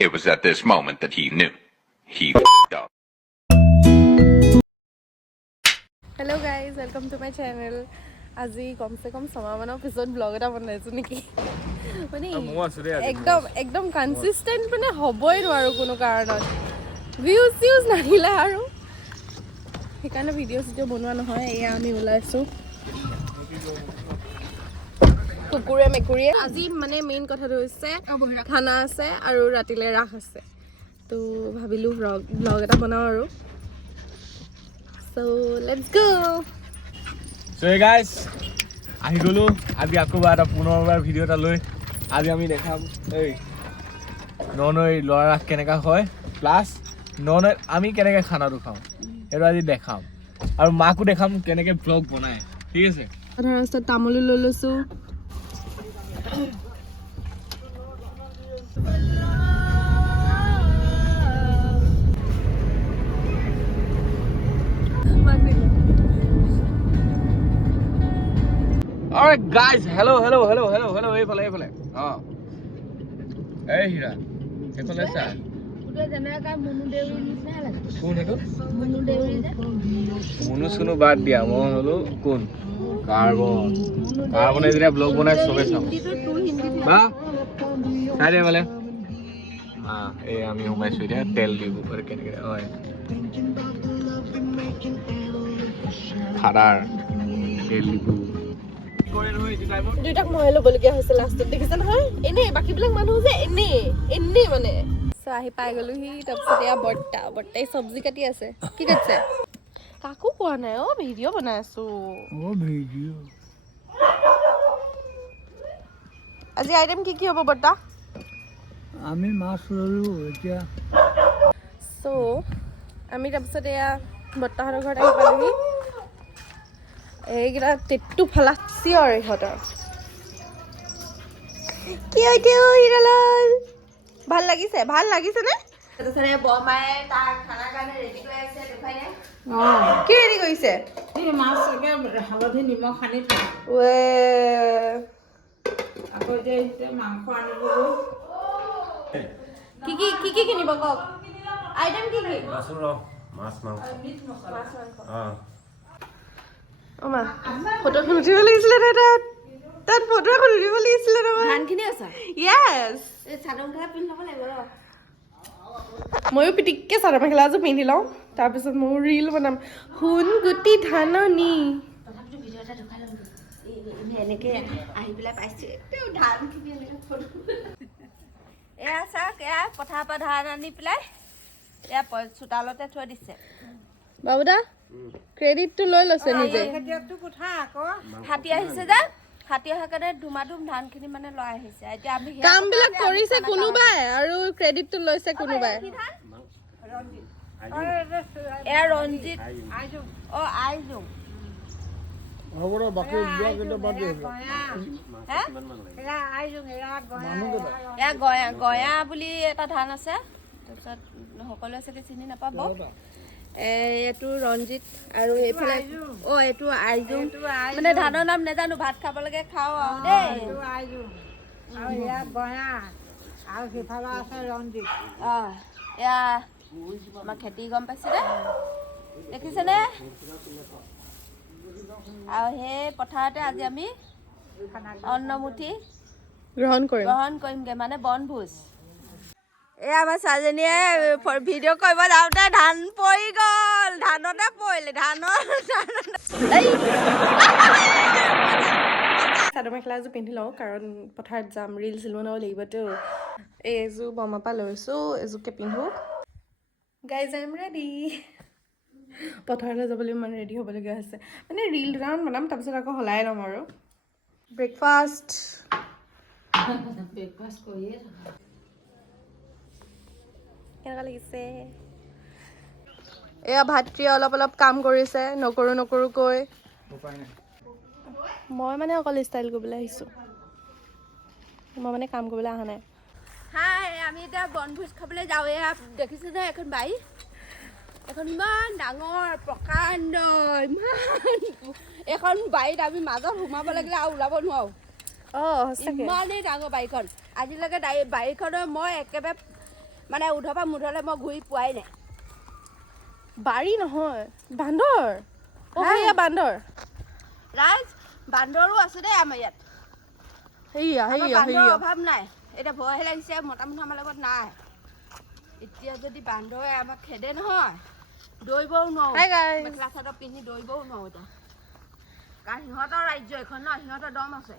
It was at this moment that he knew. He f***ed up. Hello guys, welcome to my channel. আজি কমসে কম ছমাহমানৰ পিছত blog এটা বনাইছোঁ নেকি মানে একদম কনসিষ্টেণ্ট মানে হ'বই নোৱাৰো কোনো কাৰণত ভিউজ নাহিলে আৰু সেইকাৰণে ভিডিঅ' বনোৱা নহয় এয়া আমি ওলাইছোঁ কুকুৰে মেকুৰীয়ে আজি মানে মেইন কথাটো হৈছে খানা আছে আৰু ৰাতিলৈ ৰাস আছে তো ভাবিলোঁ ব্লগ এটা বনাওঁ আৰু so let's go So hey guys, আহি গলো আজি আকৌবাৰ এটা পুনৰবাৰ ভিডিঅ' এটা লৈ আজি আমি দেখাম এই ননৈ ল'ৰা কেনেকা হয় প্লাছ ননৈ আমি কেনেকৈ খানাটো খাওঁ এইটো আজি দেখাম আৰু মাকো দেখাম কেনেকৈ ব্লগ বনায় ঠিক আছে আধা ৰাস্তাত তামোলো লৈ লৈছোঁ Alright guys, hello এইফালে এই হীৰা এইফালে চা মনু চুনু বাদ দিয়া মই হলো কোন কাৰ্বনে যেতিয়া ব্লগ বনাই চবে চাওঁ বা চাই দে বোলে এই আমি সোমাইছোঁ এতিয়া তেল দিব পাৰে কেনেকৈ হয় খাৰাৰ তেল দিব দুইটাক মহাই ল'বলগীয়া হৈছে লাষ্টত দেখিছে নহয় এনেই বাকীবিলাক মানুহ যে এনেই মানে চ' আহি পাই গ'লোহি তাৰপিছত এয়া বৰ্তাই চব্জি কাটি আছে কি কাটিছে কাকো কোৱা নাই ভিডিঅ' বনাই আছোঁ আজি আইটেম কি হ'ব বৰ্তা আমি মাছ ল'লোঁ এতিয়া চ' আমি তাৰপিছত এয়া বৰ্তাহঁতৰ ঘৰত আহি পালোহি এইকেইটা টেটু ফালাচি আৰু ইহঁতৰ কি হৈছে হিৰালাল ভাল লাগিছে নে তাৰপিছতে বৰমায়ে তাৰ খানাৰ কাৰণে ৰেডি কৰি আছে দেখুৱাই নে কি ৰেডি কৰিছে এই মাছ হালধি নিমখ সানি থৈ আকৌ এতিয়া মাংস আনিবলৈ কি কিনিব কওক আইটেম কি মাছ মাংস মা ফটো এখন উঠিব লাগিছিলে তাত ফটো এখন উঠিব লাগিছিলে ধানখিনি আছে য়েছ চাদৰ মেখেলা পিন্ধি ল'ব লাগিব ময়ো পিটিককৈ চাদৰ মেখেলা এযোৰ পিন্ধি লওঁ তাৰপিছত ময়ো ৰীল বনাম সোণ গুটি ধাননি তথাপিতো ভিডিঅ' এটা ঢুকাই ল'ম এনেকৈ আহি পেলাই পাইছোঁ ধানখিনি এনেকৈ ফটো এয়া চাওক এয়া পথাৰৰ পৰা ধান আনি পেলাই এয়া চোতালতে থৈ দিছে বাবুদা ক্ৰেডিটটো লৈ লৈছে নিজে হাতী আহিছে যে হাতী অহাৰ কাৰণে ধুমাধুম ধানখিনি মানে লৈ আহিছে এতিয়া আমি কামবিলাক কৰিছে কোনোবাই আৰু ক্ৰেডিটটো লৈছে কোনোবাই এয়া ৰঞ্জিত আইজোং হ'ব ৰ বাকী কিন্তু বাদ দিয়ে এয়া গয়া বুলি এটা ধান আছে তাৰপিছত সকলোৱে চাগে চিনি নাপাব এইটো ৰঞ্জিত আৰু এইফালে এইটো আইজোং মানে ধানৰ নাম নাজানো ভাত খাবলৈকে খাওঁ আৰু দেই আৰু ইয়াত গয়া আৰু সিফালে আছে ৰঞ্জিত এয়া আমাৰ খেতি গম পাইছিলে দেখিছেনে আৰু সেই পথাৰতে আজি আমি অন্নমুঠি গ্ৰহণ কৰিমগৈ মানে বনভোজ এয়া আমাৰ ছোৱালীজনীয়ে ভিডিঅ' কৰিব যাওঁতে ধান পৰি গ'ল ধানতে পৰিলে চাদৰ মেখেলা এযোৰ পিন্ধি লওঁ কাৰণ পথাৰত যাম ৰীল চিল বনাব লাগিবতো এইযোৰ বৰমাৰ পৰা লৈছোঁ এযোৰকে পিন্ধোঁ গাইজ আই এম ৰেডি পথাৰলৈ যাবলৈ ইমান ৰেডি হ'বলগীয়া হৈছে মানে ৰীল দুটামান বনাম তাৰপিছত আকৌ সলাই ল'ম আৰু ব্ৰেকফাষ্ট কৰিয়ে কেনেকুৱা লাগিছে এয়া ভাতৃয়ে অলপ কাম কৰিছে নকৰোঁকৈ মই মানে অকল ষ্টাইল কৰিবলৈ আহিছোঁ মই মানে কাম কৰিবলৈ অহা নাই হাই আমি এতিয়া বনভোজ খাবলৈ যাওঁ এয়া দেখিছোঁ যে এখন বাৰী এখন ইমান ডাঙৰ প্ৰকাণ্ড এখন বাৰীত আমি মাজত সোমাব লাগিলে আৰু ওলাব নোৱাৰোঁ ইমানেই ডাঙৰ বাৰীখন আজিলৈকে বাৰীখনৰ মই একেবাৰে মানে উধৰ পৰা মুধলৈ মই ঘূৰি পোৱাই নাই বাৰী নহয় বান্দৰ সেয়া বান্দৰ ৰাইজ বান্দৰো আছে দেই আমাৰ ইয়াত সেয়া বান্দৰৰ অভাৱ নাই এতিয়া ভয়হে লাগিছে মতা মানুহ আমাৰ লগত নাই এতিয়া যদি বান্দৰে আমাক খেদে নহয় দৌৰিবও নোৱাৰো মেখেলা চাদৰ পিন্ধি দৌৰিবও নোৱাৰো এতিয়া কাৰণ সিহঁতৰ ৰাজ্য এখন ন সিহঁতৰ দম আছে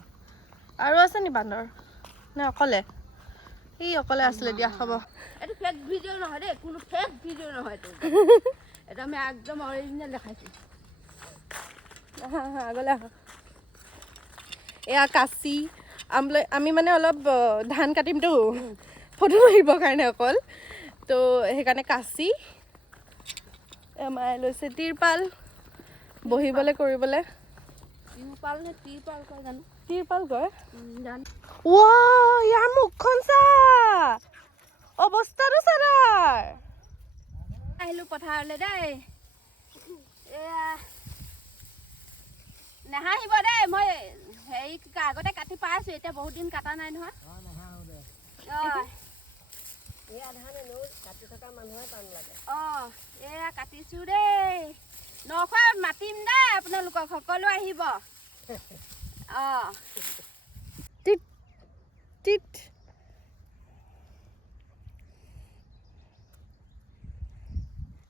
আৰু আছে নি বান্দৰ নে অকলে সি অকলে আছিলে দিয়া হ'ব এইটো ফেক ভিডিঅ' নহয় দেই কোনো ফেক ভিডিঅ' নহয় এইটো এটা আমি একদম অৰিজিনেল দেখাইছোঁ আগলৈ আহা এয়া কাচি আমি মানে অলপ ধান কাটিমতো ফটো মাৰিবৰ কাৰণে অকল তো সেইকাৰণে কাচি মায়ে লৈছে তিৰপাল বহিবলৈ কৰিবলৈ তিৰপাল নে তিৰপাল কয় জানো তিৰপাল কয় জানো ইয়াৰ মুখখন চা অৱস্থাটো চা তাৰ আহিলোঁ পথাৰলৈ দেই এয়া নাহাঁহিব দেই মই হেৰি আগতে কাটি পাইছোঁ এতিয়া বহুত দিন কাটা নাই নহয় এয়া কাটিছোঁ দেই নখোৱা মাতিম দেই আপোনালোকক সকলো আহিব টিট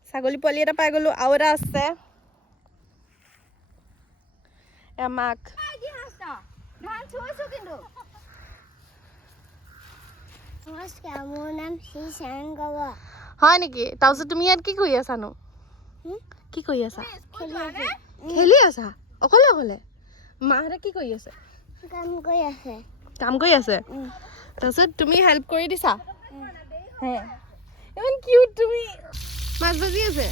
ছাগলী পোৱালি এটা পাই গ'লো আৰু এটা আছে মাক মোৰ নাম শ্ৰী চাংগৱ হয় নেকি তাৰপিছত তুমি ইয়াত কি কৰি আছানো কি কৰি আছা খেলি আছা অকলে অকলে মাহঁতে কি কৰি আছে কাম কৰি আছে কাম কৰি আছে তাৰপিছত তুমি হেল্প কৰি দিছা ইমান কিউট তুমি মাছ ভাজি আছে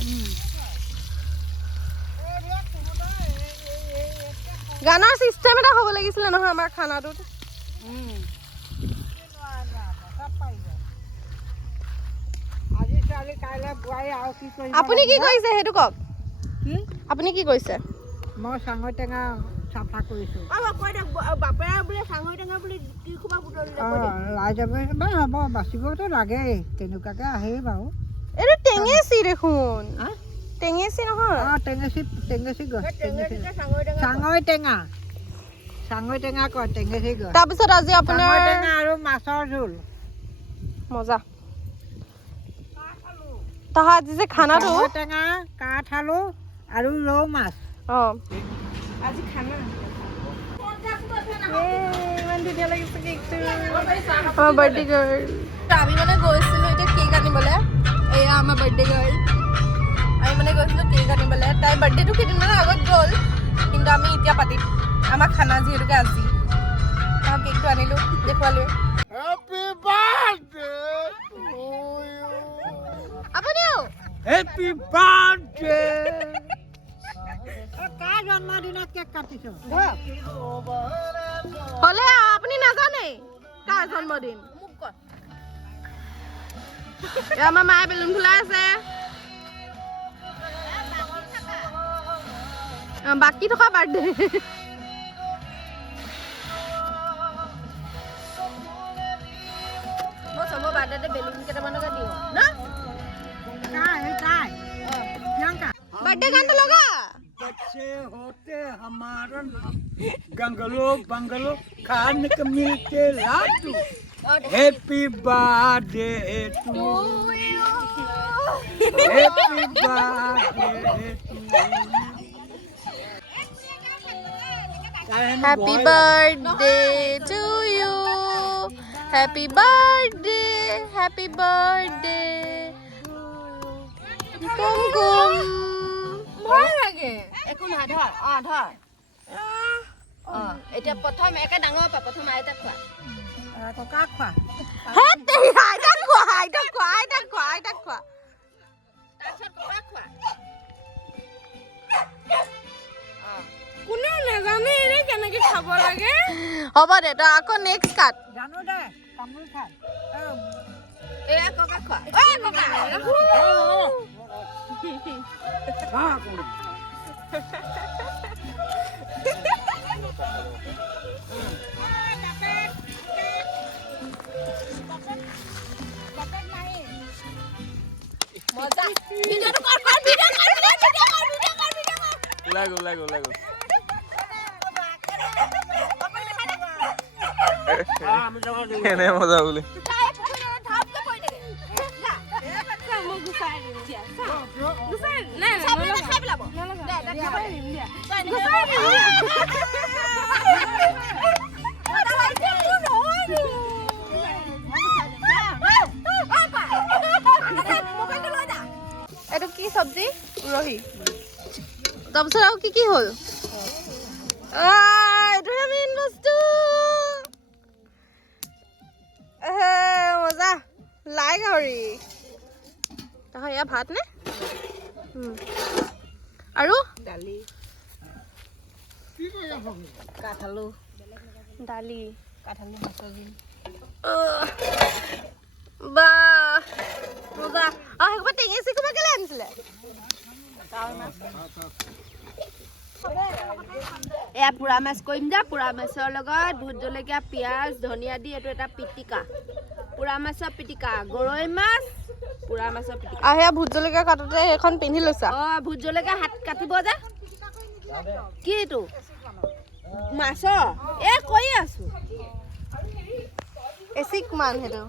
গানৰ চিষ্টেম এটা হ'ব লাগিছিলে নহয় আমাৰ খানাটোত আজি ছোৱালী কাইলৈ বোৱাৰী আৰু কি কৰিব আপুনি কি কৰিছে সেইটো কওক আপুনি কি কৰিছে মই চাঙৈ টেঙা চাফা কৰিছোঁ বাপেৰে বোলে চাঙৈ টেঙা বুলি কি খোপা বুটলিলে লাই যাব হ'ব বাচিবতো লাগেই তেনেকুৱাকৈ আহেই বাৰু এইটো টেঙেচি দেখোন টেঙেচি নহয় টেঙেচি গছ চাঙৈ টেঙা কয় টেঙেচি গছ তাৰপিছত আজি আপোনাৰ টেঙা আৰু মাছৰ জোল মজা তাহাঁ আজি যে খানাটো টেঙা কাঠ আলু আৰু ৰৌ মাছ আজি খানা ইমান ধুনীয়া লাগিছে কেকটো আমাৰ বাৰ্থডে গাৰ্ল আমি মানে গৈছিলোঁ এতিয়া কেক আনিবলৈ এয়া আমাৰ বাৰ্থডে গাৰ্ল আমি মানে গৈছিলোঁ কেক আনিবলৈ তাইৰ বাৰ্থডেটো কেইদিনমানৰ আগত গ'ল কিন্তু আমি এতিয়া পাতিম আমাৰ খানা যিহেতুকে আজি তাৰ কেকটো আনিলোঁ দেখুৱালোঁ আপুনিও হেপী বাৰ্থডে কাৰ জন্মদিনত কেক কাটিছ হ'লে আপুনি নাজানে কাৰ জন্মদিন আমাৰ মায়ে বেলুন ফুলাই আছে বাকী থকা বাৰ্থডে মই চবৰ বাৰ্থডেতে বেলুন কেইটামানকে দিওঁ ন বাৰ্থডে গানটো লগা बच्चे होते हमारा गंगलो बंगलो खाने को मिलते laddoo happy birthday to you happy birthday Happy birthday to you. Happy birthday. Kumkum. ভয় লাগে একো নাই ধৰ ধৰ এতিয়া প্ৰথম একে ডাঙৰ পৰা প্ৰথম আইতাক খোৱা ককাক খোৱা আইতাক খোৱা তাৰপিছত ককাক খোৱা কোনেও নাজানে এনে কেনেকে খাব লাগে হ'ব দে তই আকৌ নেক্সট কাট জানো দে তামোল খাই এয়া ককাক খোৱা ককা ভিডিঅ'টো কৰ ভিডিঅ' কৰ ওলাই গ'ল এনে মজা বুলি এইটো কি চব্জি উৰহি তাৰপিছত আৰু কি হ'ল এইটোহে মেইন বস্তু মজা লাই গাহৰি তাহলে এয়া ভাত নে আৰু দালি কাঠালু দালি কাঠালু মাছৰ জোল বা মজা সেইকোপা টেঙি চেঙি কেলে আনিছিলে এয়া পোৰা মাছ কৰিম যা পোৰা মাছৰ লগত ভোট জলকীয়া পিঁয়াজ ধনিয়া দি এইটো এটা পিটিকা পোৰা মাছৰ পিটিকা গৰৈ মাছ পোৰা মাছৰ পিটিকা সেয়া ভোট জলকীয়া কাটোতে এখন পিন্ধি লৈছা ভোট জলকীয়া হাত কাটিব যে কি এইটো মাছৰ কৈ আছো এচিক মান সেইটো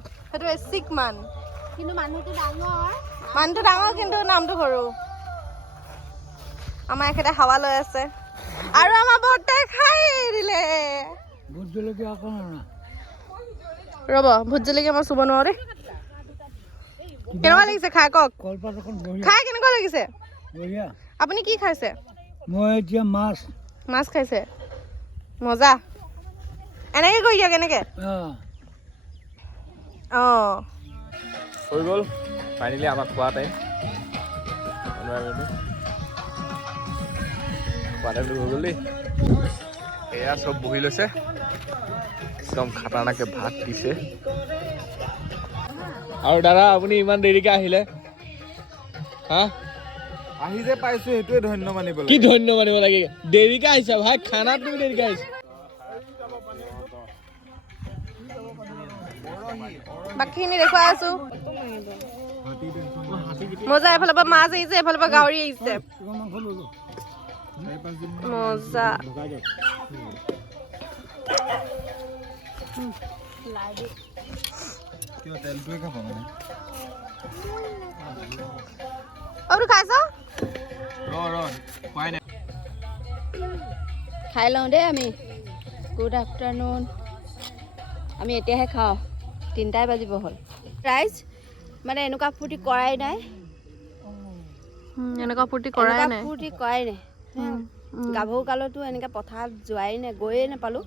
এচিক মান কিন্তু মানুহটো ডাঙৰ কিন্তু নামটো সৰু আমাৰ এখেতে হাৱা লৈ আছে আৰু আমাৰ বৰ্তাই খাই দিলে ভোট জলকীয়া অকণ ৰ'ব ভোট জলকীয়া মই চুব নোৱাৰো দেই কেনেকুৱা লাগিছে খাই কওক কলপাত অকণ বঢ়িয়া খাই কেনেকুৱা লাগিছে বঢ়িয়া আপুনি কি খাইছে মই এতিয়া মাছ খাইছে মজা এনেকে কৰি দিয়ক এনেকে হৈ গ'ল ফাইনেলি আমাক খোৱা টাইম খোৱা টাইমটো হৈ গ'ল দেই এয়া চব বহি লৈছে একদম খাটাৰনাকে ভাত দিছে আৰু দাদা আপুনি ইমান দেৰিকে আহিলে হা আহি যে পাইছো সেইটোৱে ধন্য মানিব কি লাগে ধন্য মানিব লাগে দেৰিকে আহিছা ভাই খানাত তুমি দেৰিকে আহিছা বাকীখিনি দেখুৱাই আছো মজা এফালৰ পৰা মাছ আহিছে এফালৰ পৰা গাহৰি আহিছে মজা কিবা তেলটোৱে খাব মানে আৰু খাইছ খোৱাই নাই খাই লওঁ দেই আমি গুড আফটাৰনুন আমি এতিয়াহে খাওঁ 3টাই বাজিব হ'ল ৰাইজ মানে এনেকুৱা ফূৰ্তি কৰাই নাই এনেকুৱা ফূৰ্তি কৰাই নাই গাভৰু কালতো এনেকৈ পথাৰত যোৱাই নাই গৈয়ে নাপালোঁ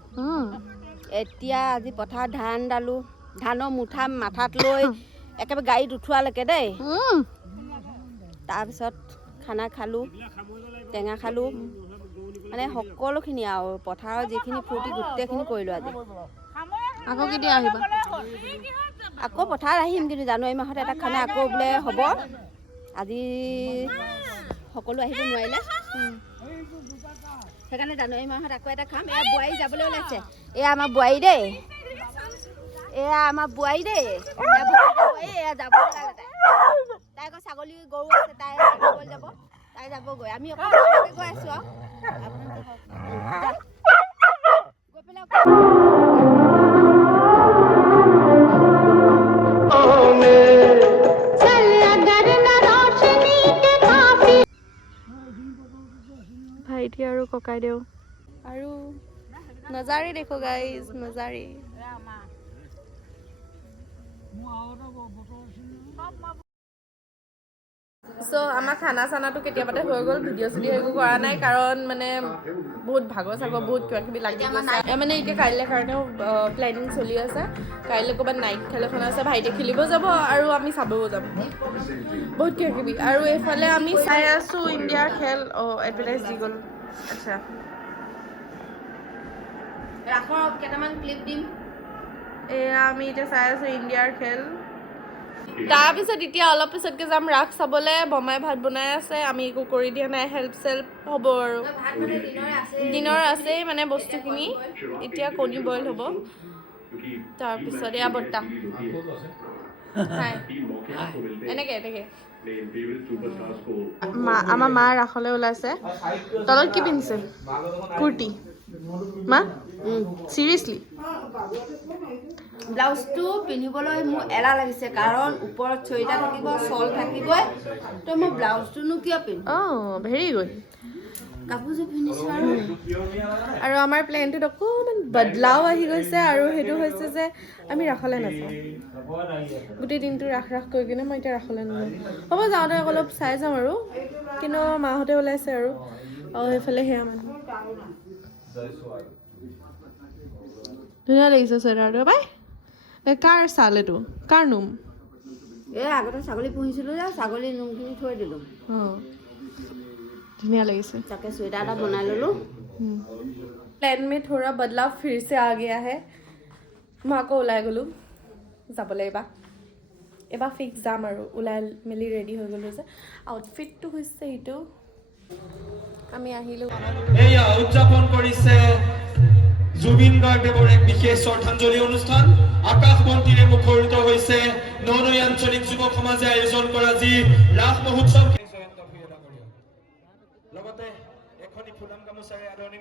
এতিয়া আজি পথাৰত ধান দালোঁ ধানৰ মুঠা মাথাত লৈ একেবাৰে গাড়ীত উঠোৱালৈকে দেই তাৰপিছত খানা খালোঁ টেঙা খালোঁ মানে সকলোখিনি আৰু পথাৰৰ যিখিনি ফূৰ্তি গোটেইখিনি কৰিলোঁ আজি আকৌ কেতিয়া আহিবা আকৌ পথাৰত আহিম কিন্তু জানুৱাৰী মাহত এটা খানা আকৌ বোলে হ'ব আজি সকলো আহিব নোৱাৰিলে সেইকাৰণে জানুৱাৰী মাহত আকৌ এটা খাম এয়া বোৱাৰী যাবলৈ ওলাইছে এয়া আমাৰ বোৱাৰী দেই এয়া যাব ওলালে তাই আকৌ ছাগলী গৰু আছে তাই যাব তাই যাবগৈ আমি অকল গৈ আছোঁ আৰু গৈ পেলাই ভাইটি আৰু ককাইদেউ আৰু নজাৰি দেখো গাইজ নজাৰি আমাৰ খানা চানাটো কেতিয়াবাতে হৈ গ'ল ভিডিঅ' চিডিঅ' একো কৰা নাই কাৰণ মানে বহুত ভাগৰ চাগৰ বহুত কিবা কিবি লাগি গৈছে মানে এতিয়া কাইলৈ কাৰণেও প্লেনিং চলি আছে কাইলৈ ক'ৰবাত নাইট খেল এখন আছে ভাইটিয়ে খেলিব যাব আৰু আমি চাবও যাম বহুত কিবা কিবি আৰু এইফালে আমি চাই আছোঁ ইণ্ডিয়াৰ খেল এডভাৰটাইজ দি গ'ল আচ্ছা ৰাখক কেইটামান ক্লিপ দিম এয়া আমি এতিয়া চাই আছোঁ ইণ্ডিয়াৰ খেল তাৰপিছত এতিয়া অলপ পিছতকৈ যাম ৰাস চাবলৈ বমাই ভাত বনাই আছে আমি একো কৰি দিয়া নাই হেল্প চেল্প হ'ব আৰু দিনৰ আছেই মানে বস্তুখিনি এতিয়া কণী বইল হ'ব তাৰপিছত এয়া বৰ্তা হাই এনেকে এনেকে আমাৰ মা ৰাসলৈ ওলাইছে তলত কি পিন্ধিছে কুৰ্তি মা চিৰিয়াছলি ব্লাউজটো পিন্ধিবলৈ মোৰ এলাহ লাগিছে কাৰণ ওপৰত চুৱেটাৰ থাকিব শ্বল থাকিবই তো মই ব্লাউজটোনো কিয় পিন্ধিম অঁ ভেৰি গুড কাপোৰযোৰ পিন্ধিছোঁ আৰু আমাৰ প্লেনটোত অকণমান বদলাও আহি গৈছে আৰু সেইটো হৈছে যে আমি ৰাসলৈ নাযাওঁ গোটেই দিনটো ৰাস কৰি কিনে মই এতিয়া ৰাসলৈ নাযাওঁ হ'ব যাওঁতে অলপ চাই যাম আৰু কিন্তু মাহঁতে ওলাইছে আৰু সেইফালে সেয়া মানুহ ধুনীয়া লাগিছে চুৱেটাৰটো পাই কাৰ ছাল এইটো কাৰ নোম এই আগতে ছাগলী পুহিছিলোঁ যে ছাগলীৰ নোমখিনি থৈ দিলোঁ অঁ धुनिया लगी से ताकि स्वेटर এটা বনাই ললো प्लान में थोड़ा बदलाव फिर से आ गया है माँ को ওলাই গলো যাবলৈ এবাৰ ফিক্স যাম আৰু ওলাই মেলি ৰেডি হৈ গলো যে আউটফিটটো হৈছে এইটো আমি আহিলো এয়া উদযাপন কৰিছে জুবিন গাৰ্গদেৱৰ এক বিশেষ শ্ৰদ্ধাঞ্জলি অনুষ্ঠান আকাশবন্তিৰে মুখৰিত হৈছে ননৈ আঞ্চলিক যুৱক সমাজে আয়োজন কৰা যি ৰাস মহোৎসৱ লগতে এখনি ফুলাম গামোচাৰে আদৰণি